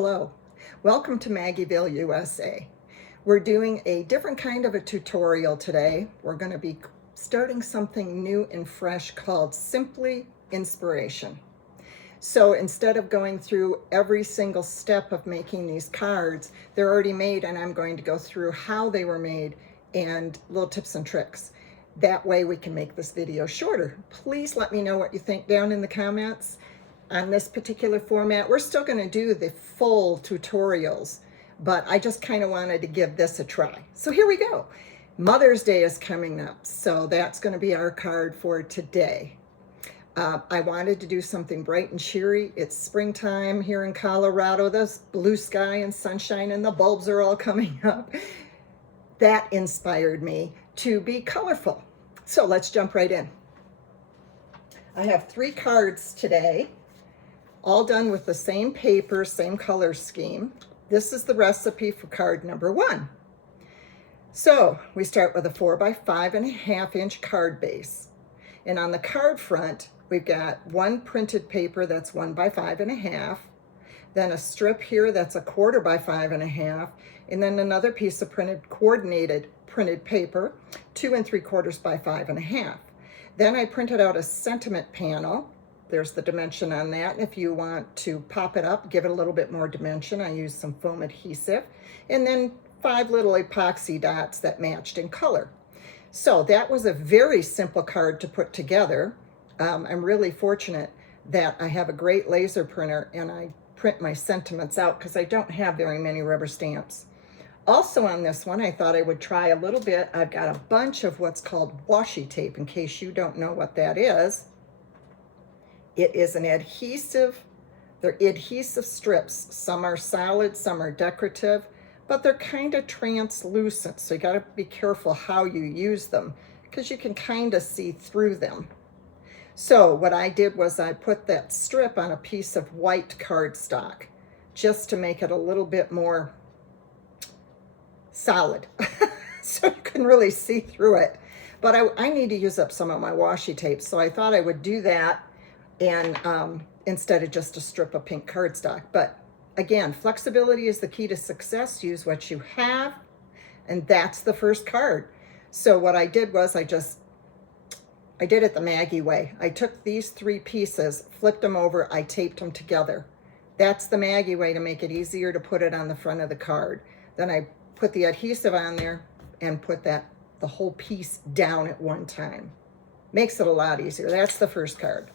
Hello, welcome to Maggieville, USA. We're doing a different kind of a tutorial today. We're going to be starting something new and fresh called Simply Inspiration. So instead of going through every single step of making these cards, they're already made, and I'm going to go through how they were made and little tips and tricks. That way we can make this video shorter. Please let me know what you think down in the comments. On this particular format, we're still going to do the full tutorials, but I just kind of wanted to give this a try. So here we go. Mother's Day is coming up, so that's going to be our card for today. I wanted to do something bright and cheery. It's springtime here in Colorado. There's blue sky and sunshine, and the bulbs are all coming up. That inspired me to be colorful. So let's jump right in. I have 3 cards today, all done with the same paper, same color scheme. This is the recipe for card number 1. So we start with a 4x5.5 inch card base. And on the card front, we've got one printed paper that's 1x5.5, then a strip here that's a 1/4x5.5, and then another piece of coordinated printed paper, 2 3/4 by 5.5. Then I printed out a sentiment panel. There's the dimension on that. And if you want to pop it up, give it a little bit more dimension, I used some foam adhesive. And then 5 little epoxy dots that matched in color. So that was a very simple card to put together. I'm really fortunate that I have a great laser printer and I print my sentiments out because I don't have very many rubber stamps. Also on this one, I thought I would try a little bit. I've got a bunch of what's called washi tape, in case you don't know what that is. It is an adhesive. They're adhesive strips. Some are solid, some are decorative, but they're kind of translucent. So you got to be careful how you use them because you can kind of see through them. So what I did was I put that strip on a piece of white cardstock just to make it a little bit more solid so you can really see through it. But I need to use up some of my washi tape, so I thought I would do that and instead of just a strip of pink cardstock. But again, flexibility is the key to success. Use what you have, and that's the first card. So what I did was I did it the Maggie way. I took these 3 pieces, flipped them over, I taped them together. That's the Maggie way to make it easier to put it on the front of the card. Then I put the adhesive on there and put the whole piece down at one time. Makes it a lot easier. That's the first card.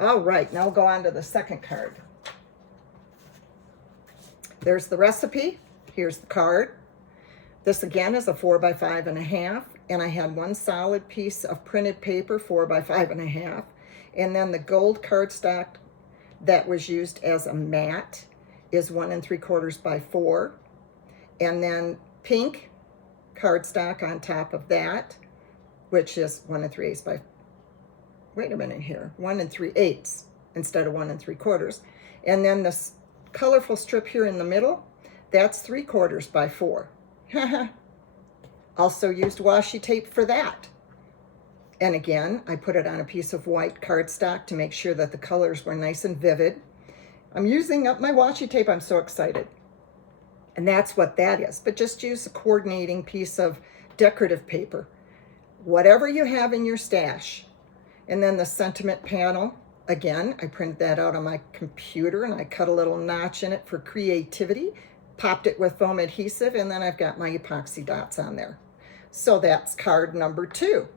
All right, now we'll go on to the second card. There's the recipe. Here's the card. This again is a 4x5.5, and I had one solid piece of printed paper, 4x5.5, and then the gold cardstock that was used as a mat is 1 3/4 by 4, and then pink cardstock on top of that, which is 1 3/8 by, wait a minute here, 1 3/8 instead of 1 3/4. And then this colorful strip here in the middle, that's 3/4 by 4. Also used washi tape for that. And again, I put it on a piece of white cardstock to make sure that the colors were nice and vivid. I'm using up my washi tape. I'm so excited. And that's what that is. But just use a coordinating piece of decorative paper. Whatever you have in your stash. And then the sentiment panel, again, I printed that out on my computer and I cut a little notch in it for creativity, popped it with foam adhesive, and then I've got my epoxy dots on there. So that's card number 2.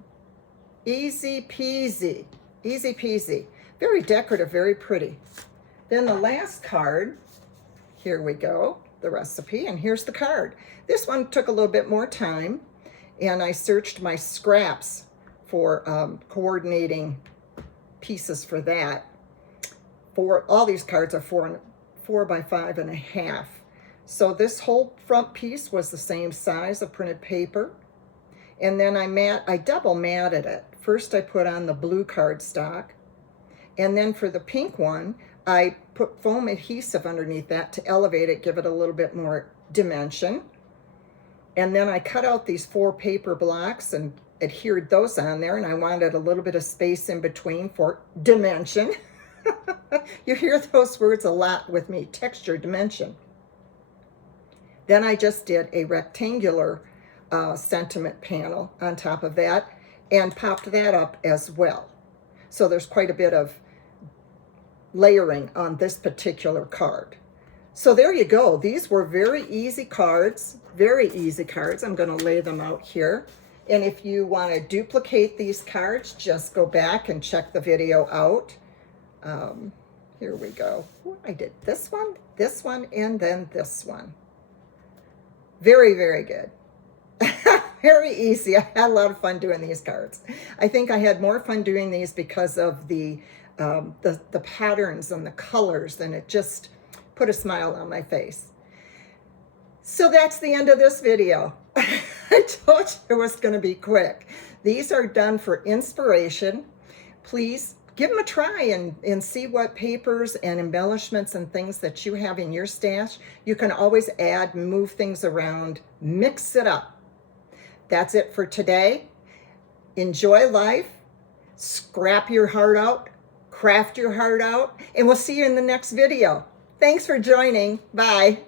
Easy peasy, easy peasy. Very decorative, very pretty. Then the last card, here we go, the recipe, and here's the card. This one took a little bit more time, and I searched my scraps for coordinating pieces for that. All these cards are 4x5.5. So this whole front piece was the same size of printed paper. And then I double matted it. First I put on the blue cardstock, and then for the pink one, I put foam adhesive underneath that to elevate it, give it a little bit more dimension. And then I cut out these 4 paper blocks and adhered those on there, and I wanted a little bit of space in between for dimension. You hear those words a lot with me, texture, dimension. Then I just did a rectangular sentiment panel on top of that and popped that up as well. So there's quite a bit of layering on this particular card. So there you go. These were very easy cards, very easy cards. I'm going to lay them out here. And if you want to duplicate these cards, just go back and check the video out. Here we go. I did this one, and then this one. Very, very good. Very easy. I had a lot of fun doing these cards. I think I had more fun doing these because of the patterns and the colors, and it just put a smile on my face. So that's the end of this video. I told you it was going to be quick. These are done for inspiration. Please give them a try and see what papers and embellishments and things that you have in your stash. You can always add, move things around, mix it up. That's it for today. Enjoy life. Scrap your heart out. Craft your heart out. And we'll see you in the next video. Thanks for joining. Bye.